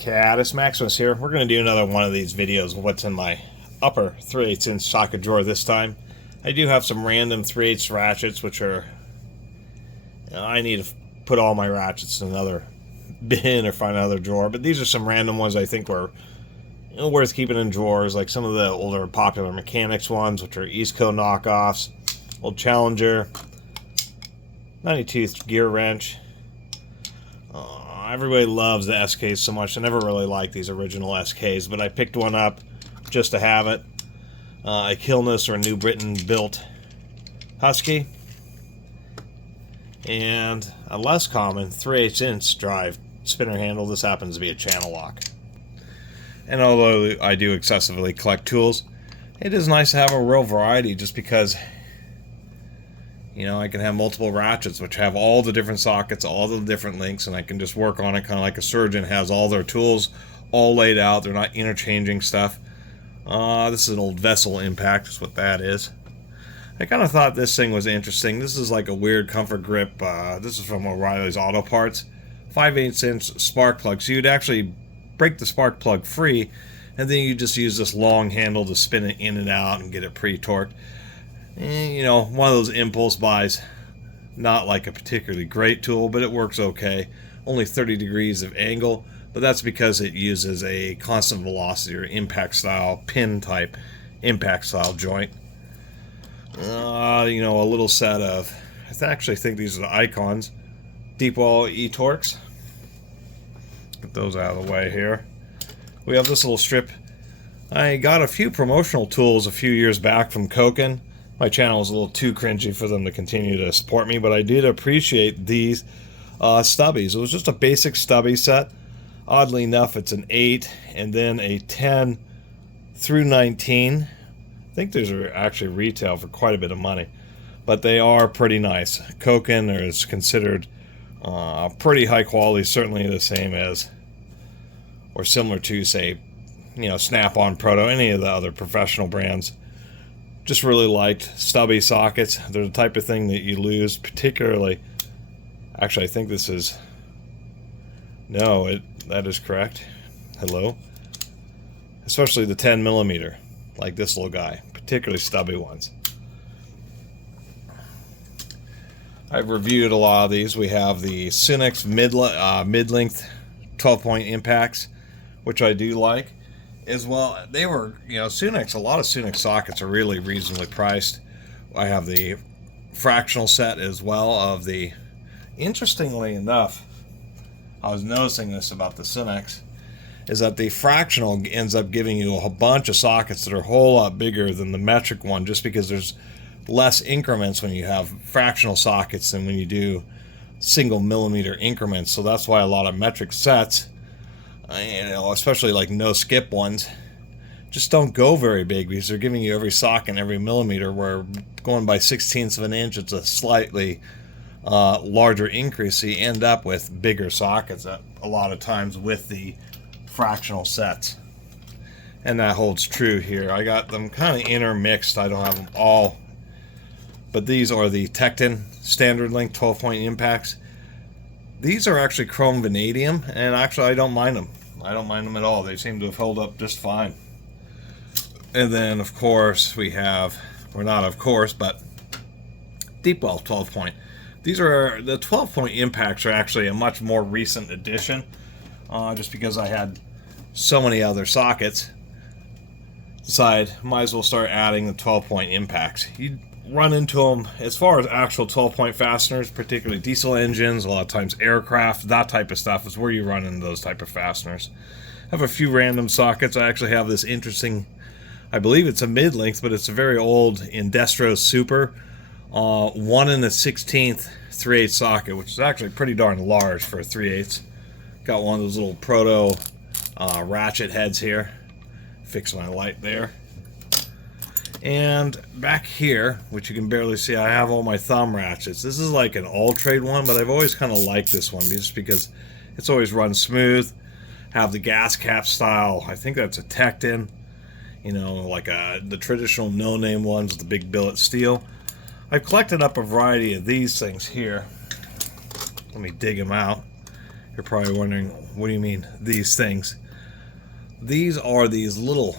Catus, Maximus here. We're going to do another one of these videos of what's in my upper 3/8 inch socket drawer this time. I do have some random 3/8 ratchets, which are... I need to put all my ratchets in another bin or find another drawer, but these are some random ones I think were worth keeping in drawers, like some of the older popular mechanics ones, which are East Coast knockoffs, old Challenger, 92th gear wrench. Everybody loves the SKs so much. I never really liked these original SKs, but I picked one up just to have it. A Kilness or a New Britain built Husky. And a less common 3/8 inch drive spinner handle. This happens to be a channel lock. And although I do excessively collect tools, it is nice to have a real variety, just because, you know, I can have multiple ratchets which have all the different sockets, all the different links, and I can just work on it kind of like a surgeon has all their tools all laid out. They're not interchanging stuff. This is an old vessel impact, is what that is. I kind of thought this thing was interesting. This is like a weird comfort grip. This is from O'Reilly's Auto Parts. 5/8 inch spark plug. So you'd actually break the spark plug free, and then you just use this long handle to spin it in and out and get it pre-torqued. You know, one of those impulse buys. Not like a particularly great tool, but it works okay. Only 30 degrees of angle, but that's because it uses a constant velocity or impact style, pin type impact style joint. You know, a little set of, I actually think these are the Icons deep wall E-Torques. Get those out of the way here. We have this little strip. I got a few promotional tools a few years back from Koken. My channel was a little too cringy for them to continue to support me, but I did appreciate these stubbies. It was just a basic stubby set. Oddly enough, it's an 8 and then a 10 through 19. I think these are actually retail for quite a bit of money, but they are pretty nice. Koken is considered pretty high quality, certainly the same as or similar to, say, you know, Snap-on, Proto, any of the other professional brands. Just really liked stubby sockets. They're the type of thing that you lose, particularly. Actually, I think this is... No, that is correct. Hello. Especially the 10 millimeter, like this little guy, particularly stubby ones. I've reviewed a lot of these. We have the Sunex mid-length 12-point impacts, which I do like. As well, they were, you know, Sunex, a lot of Sunex sockets are really reasonably priced. I have the fractional set as well of the, interestingly enough, I was noticing this about the Sunex, is that the fractional ends up giving you a bunch of sockets that are a whole lot bigger than the metric one, just because there's less increments when you have fractional sockets than when you do single millimeter increments. So that's why a lot of metric sets, you know, especially like no skip ones, just don't go very big, because they're giving you every socket and every millimeter, where going by 1/16 of an inch, it's a slightly larger increase, so you end up with bigger sockets a lot of times with the fractional sets. And that holds true here. I got them kind of intermixed. I don't have them all, but these are the Tecton standard length 12-point impacts. These are actually chrome vanadium, and actually I don't mind them. I don't mind them at all. They seem to have held up just fine. And then, of course, we have, or not of course, but deep well 12-point. These are, the 12-point impacts are actually a much more recent addition, just because I had so many other sockets. Decided, might as well start adding the 12-point impacts. You run into them as far as actual 12-point fasteners, particularly diesel engines, a lot of times aircraft, that type of stuff is where you run into those type of fasteners. I have a few random sockets. I actually have this interesting, I believe it's a mid-length, but it's a very old Indestro Super 1 1/16 3/8 socket, which is actually pretty darn large for a 3/8. Got one of those little Proto ratchet heads here. Fix my light there. And back here, which you can barely see, I have all my thumb ratchets. This is like an all-trade one, but I've always kind of liked this one just because it's always run smooth. Have the gas cap style. I think that's a Tecton. You know, like the traditional no-name ones with the big billet steel. I've collected up a variety of these things here. Let me dig them out. You're probably wondering, what do you mean, these things? These are these little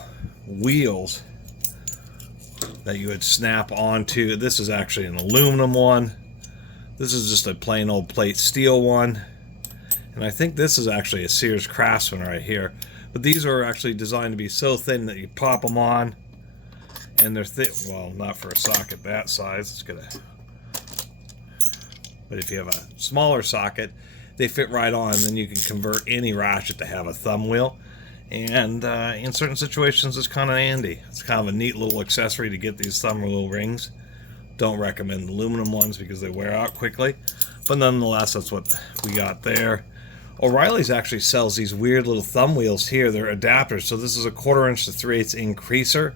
wheels that you would snap onto. This is actually an aluminum one. This is just a plain old plate steel one. And I think this is actually a Sears Craftsman right here. But these are actually designed to be so thin that you pop them on. And they're thick. Well, not for a socket that size. It's gonna. But if you have a smaller socket, they fit right on. And then you can convert any ratchet to have a thumb wheel. And in certain situations, it's kind of handy. It's kind of a neat little accessory to get these thumb wheel rings. Don't recommend aluminum ones because they wear out quickly. But nonetheless, that's what we got there. O'Reilly's actually sells these weird little thumb wheels here. They're adapters. So this is a 1/4 inch to 3/8 increaser,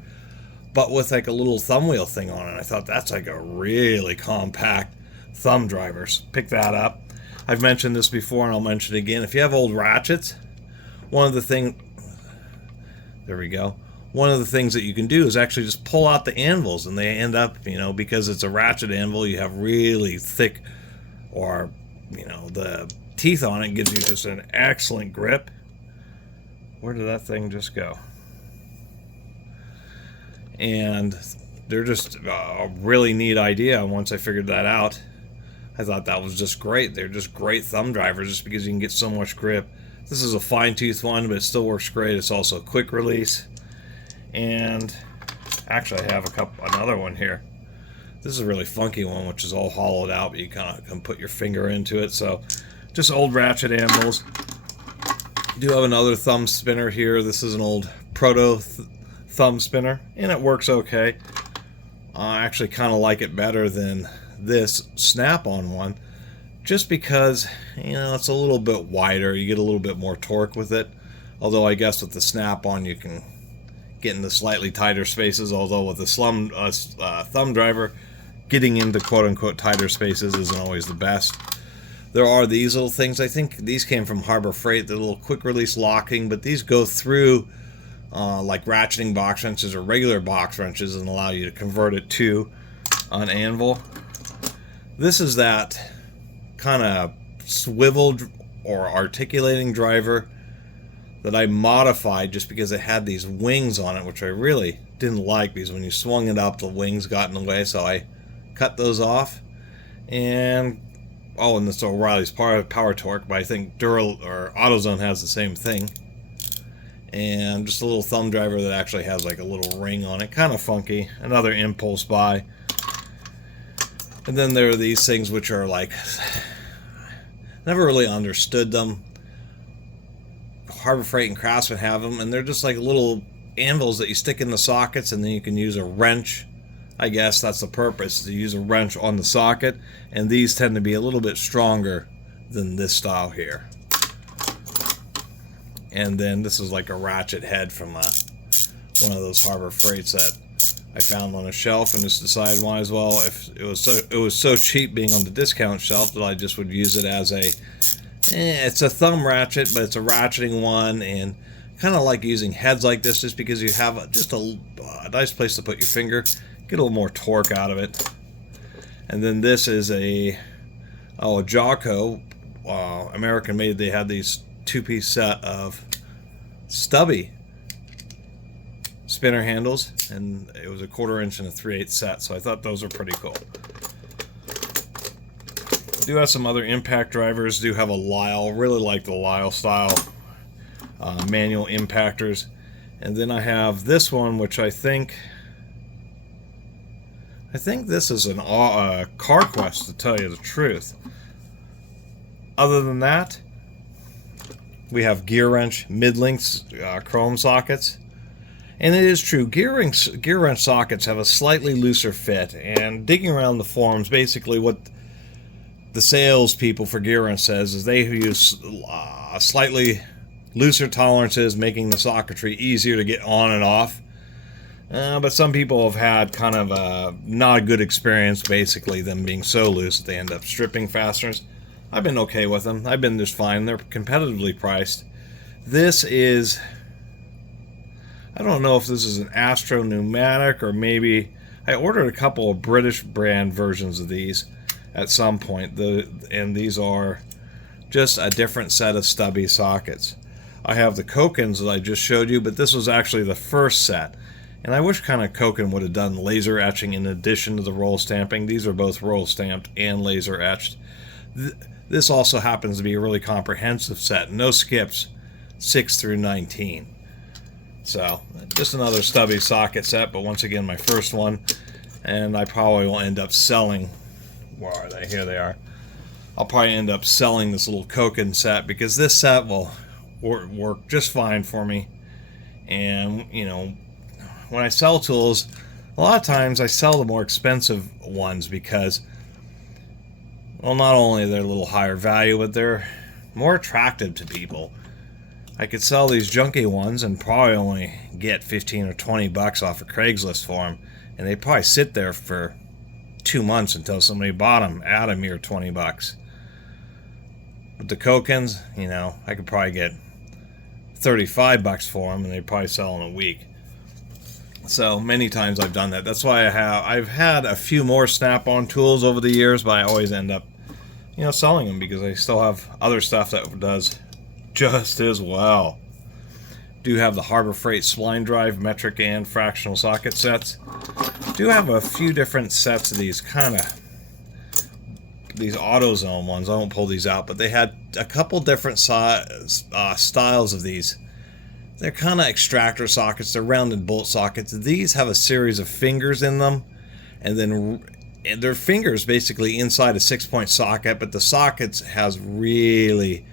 but with like a little thumb wheel thing on it. I thought that's like a really compact thumb drivers. Pick that up. I've mentioned this before and I'll mention it again. If you have old ratchets, one of the things that you can do is actually just pull out the anvils, and they end up, because it's a ratchet anvil, you have really thick, or the teeth on it gives you just an excellent grip. Where did that thing just go? And they're just a really neat idea. Once I figured that out, I thought that was just great. They're just great thumb drivers just because you can get so much grip. This is a fine tooth one, but it still works great. It's also a quick release. And actually I have another one here. This is a really funky one, which is all hollowed out, but you kind of can put your finger into it. So just old ratchet anvils. Do have another thumb spinner here. This is an old proto thumb spinner, and it works okay. I actually kind of like it better than this snap-on one, just because it's a little bit wider. You get a little bit more torque with it. Although I guess with the snap-on you can get into slightly tighter spaces. Although with the thumb driver, getting into quote-unquote tighter spaces isn't always the best. There are these little things. I think these came from Harbor Freight. They're little quick-release locking, but these go through like ratcheting box wrenches or regular box wrenches and allow you to convert it to an anvil. This is that kind of swiveled or articulating driver that I modified just because it had these wings on it, which I really didn't like, because when you swung it up, the wings got in the way, so I cut those off. And and this O'Reilly's Power Torque, but I think AutoZone has the same thing. And just a little thumb driver that actually has like a little ring on it, kind of funky. Another impulse buy. And then there are these things which are like, never really understood them. Harbor Freight and Craftsman have them, and they're just like little anvils that you stick in the sockets, and then you can use a wrench. I guess that's the purpose, to use a wrench on the socket, and these tend to be a little bit stronger than this style here. And then this is like a ratchet head from one of those Harbor Freights that I found on a shelf, and just decided might as well, if it was so cheap being on the discount shelf, that I just would use it as it's a thumb ratchet, but it's a ratcheting one, and kind of like using heads like this just because you have just a nice place to put your finger, get a little more torque out of it. And then this is a Jawco, American made. They had these two-piece set of stubby spinner handles, and it was a 1/4 inch and a 3/8 set, so I thought those were pretty cool. Do have some other impact drivers. Do have a Lyle. Really like the Lyle style manual impactors. And then I have this one, which I think this is an CarQuest, to tell you the truth. Other than that, we have gear wrench mid-length chrome sockets. And it is true, gear wrench sockets have a slightly looser fit. And digging around the forums, basically what the salespeople for gear wrench says is they use slightly looser tolerances, making the socketry easier to get on and off. But some people have had kind of not a good experience, basically them being so loose that they end up stripping fasteners. I've been okay with them. I've been just fine. They're competitively priced. This is, I don't know if this is an Astro pneumatic, or maybe I ordered a couple of British brand versions of these at some point. And these are just a different set of stubby sockets. I have the Kokins that I just showed you, but this was actually the first set. And I wish kind of Kokin would have done laser etching in addition to the roll stamping. These are both roll stamped and laser etched. This also happens to be a really comprehensive set. No skips, 6 through 19. So, just another stubby socket set, but once again, my first one. And I probably will end up selling. Where are they? Here they are. I'll probably end up selling this little Kokin set because this set will work just fine for me. And, you know, when I sell tools, a lot of times I sell the more expensive ones because, well, not only are they a little higher value, but they're more attractive to people. I could sell these junky ones and probably only get 15 or 20 bucks off of Craigslist for them, and they probably sit there for 2 months until somebody bought them at a mere 20 bucks. But the Kokins, you know, I could probably get 35 bucks for them, and they'd probably sell in a week. So many times I've done that. That's why I've had a few more snap-on tools over the years, but I always end up, you know, selling them because I still have other stuff that does just as well. Do have the Harbor Freight spline drive metric and fractional socket sets. Do have a few different sets of these these AutoZone ones. I won't pull these out, but they had a couple different styles of these. They're kind of extractor sockets. They're rounded bolt sockets. These have a series of fingers in them, and then they're fingers basically inside a 6-point socket, but the sockets has really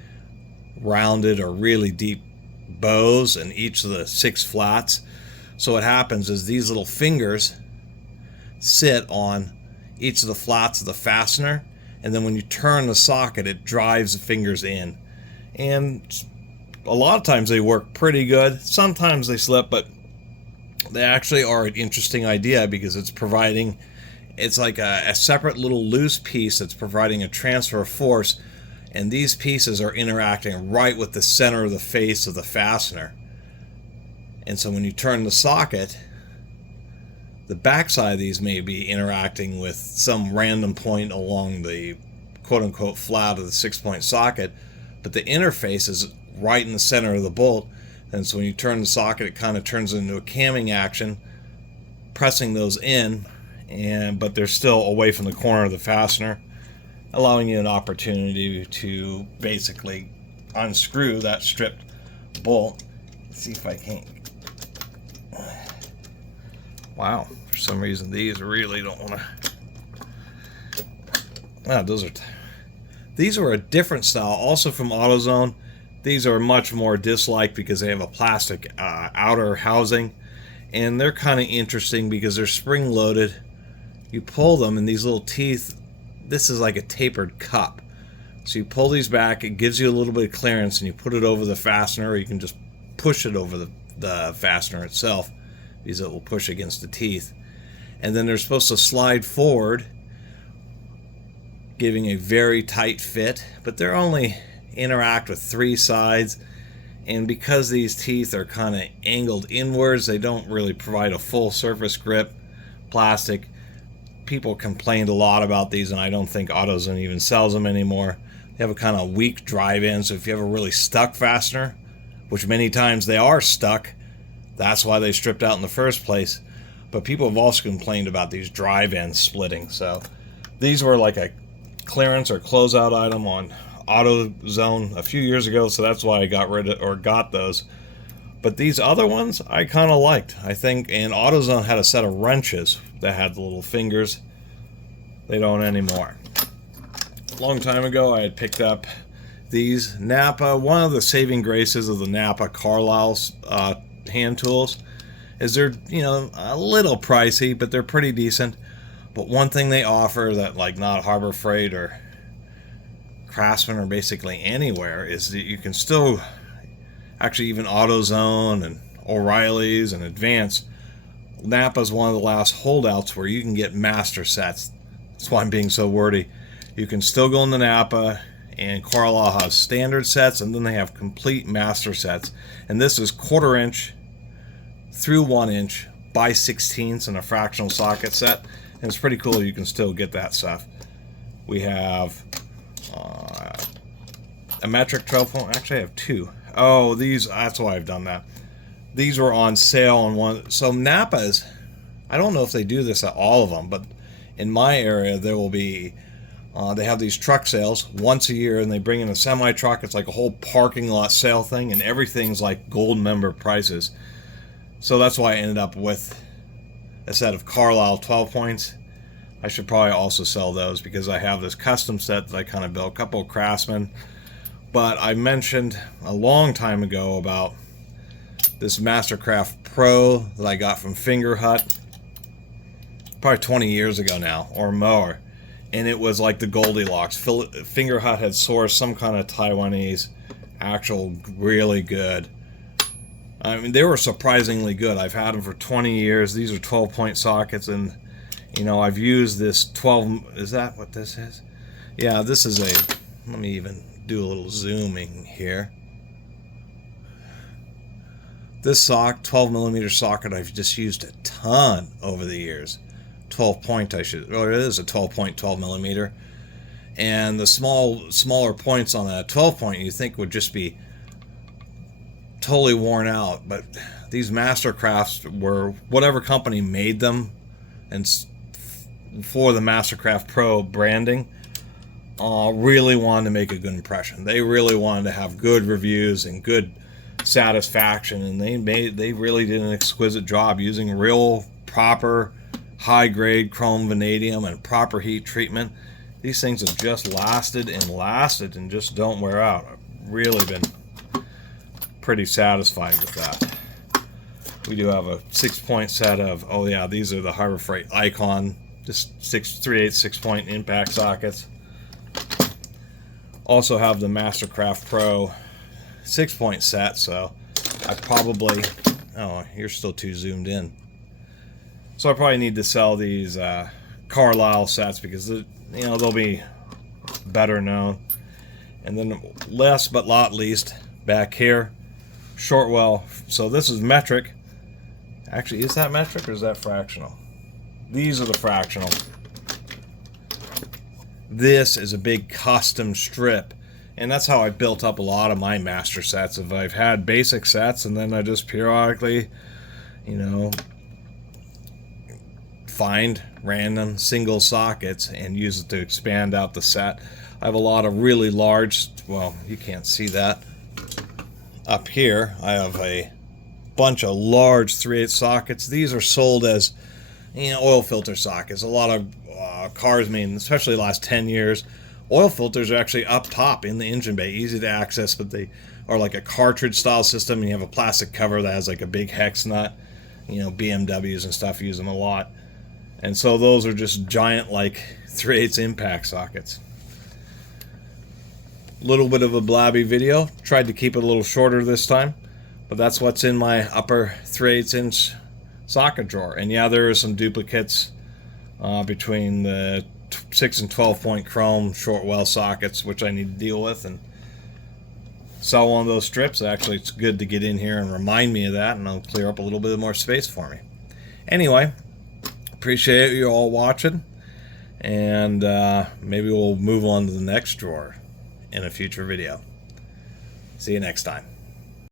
rounded or really deep bows in each of the 6 flats. So what happens is these little fingers sit on each of the flats of the fastener, and then when you turn the socket, it drives the fingers in. And a lot of times they work pretty good. Sometimes they slip, but they actually are an interesting idea because it's like a separate little loose piece that's providing a transfer of force, and these pieces are interacting right with the center of the face of the fastener. And so when you turn the socket, the backside of these may be interacting with some random point along the quote-unquote flat of the 6-point socket, but the interface is right in the center of the bolt. And so when you turn the socket, it kind of turns into a camming action, pressing those in, but they're still away from the corner of the fastener, allowing you an opportunity to basically unscrew that stripped bolt. Let's see if I can. Wow, for some reason these really don't want to. These are a different style, also from AutoZone. These are much more disliked because they have a plastic outer housing, and they're kind of interesting because they're spring loaded. You pull them, and these little teeth, this is like a tapered cup. So you pull these back, it gives you a little bit of clearance, and you put it over the fastener, or you can just push it over the fastener itself because it will push against the teeth. And then they're supposed to slide forward, giving a very tight fit, but they're only interact with 3 sides, and because these teeth are kind of angled inwards, they don't really provide a full surface grip. Plastic. People complained a lot about these, and I don't think AutoZone even sells them anymore. They have a kind of weak drive in, so if you have a really stuck fastener, which many times they are stuck, that's why they stripped out in the first place. But people have also complained about these drive ends splitting. So these were like a clearance or closeout item on AutoZone a few years ago, so that's why I got those. But these other ones I kind of liked, I think. And AutoZone had a set of wrenches that had the little fingers. They don't anymore. A long time ago I had picked up these Napa. One of the saving graces of the Napa Carlisle hand tools is they're, you know, a little pricey, but they're pretty decent. But one thing they offer that, like, not Harbor Freight or Craftsman or basically anywhere, is that you can still, actually even AutoZone and O'Reilly's and Advance, Napa's one of the last holdouts where you can get master sets. That's why I'm being so wordy. You can still go into Napa, and Carlisle has standard sets, and then they have complete master sets. And this is 1/4 inch through 1 inch by 16ths in a fractional socket set. And it's pretty cool you can still get that stuff. We have a metric 12 point. Actually, I have two. Oh, these, that's why I've done that. These were on sale on one. So Napa's, I don't know if they do this at all of them, but in my area there will be, they have these truck sales once a year, and they bring in a semi truck. It's like a whole parking lot sale thing, and everything's like gold member prices. So that's why I ended up with a set of Carlisle 12 points. I should probably also sell those because I have this custom set that I kind of built, a couple of Craftsman. But I mentioned a long time ago about this Mastercraft Pro that I got from Finger Hut, probably 20 years ago now or more, and it was like the Goldilocks. Finger Hut had sourced some kind of Taiwanese, actual really good. I mean, they were surprisingly good. I've had them for 20 years. These are 12-point sockets, and you know, I've used this 12. Is that what this is? Yeah, this is a. Let me even do a little zooming here. This 12mm socket I've just used a ton over the years. 12-point, or it is a 12-point 12mm. And the smaller points on that 12-point you think would just be totally worn out, but these Mastercrafts were, whatever company made them, and for the Mastercraft Pro branding, really wanted to make a good impression. They really wanted to have good reviews and good satisfaction, and they really did an exquisite job using real proper high grade chrome vanadium and proper heat treatment. These things have just lasted and just don't wear out. I've really been pretty satisfied with that. We do have a 6-point set of, oh yeah, these are the Harbor Freight Icon, just 3/8 6-point impact sockets. Also have the Mastercraft Pro 6-point set, so I probably, oh, you're still too zoomed in. So I probably need to sell these Carlisle sets because they'll be better known. And then last but not least, back here, Shortwell. So this is metric. Actually, is that metric or is that fractional? These are the fractional. This is a big custom strip, and that's how I built up a lot of my master sets. If I've had basic sets, and then I just periodically, find random single sockets and use it to expand out the set. I have a lot of really large, well, you can't see that. Up here, I have a bunch of large 3/8 sockets. These are sold as, oil filter sockets. A lot of cars made, especially the last 10 years, oil filters are actually up top in the engine bay, easy to access, but they are like a cartridge style system, and you have a plastic cover that has like a big hex nut. BMWs and stuff use them a lot. And so those are just giant, like 3/8 impact sockets. A little bit of a blabby video. Tried to keep it a little shorter this time, but that's what's in my upper 3/8 inch socket drawer. And yeah, there are some duplicates between the 6 and 12-point chrome Shortwell sockets, which I need to deal with and sell one of those strips. Actually, it's good to get in here and remind me of that, and it'll clear up a little bit more space for me. Anyway, appreciate you all watching, and maybe we'll move on to the next drawer in a future video. See you next time.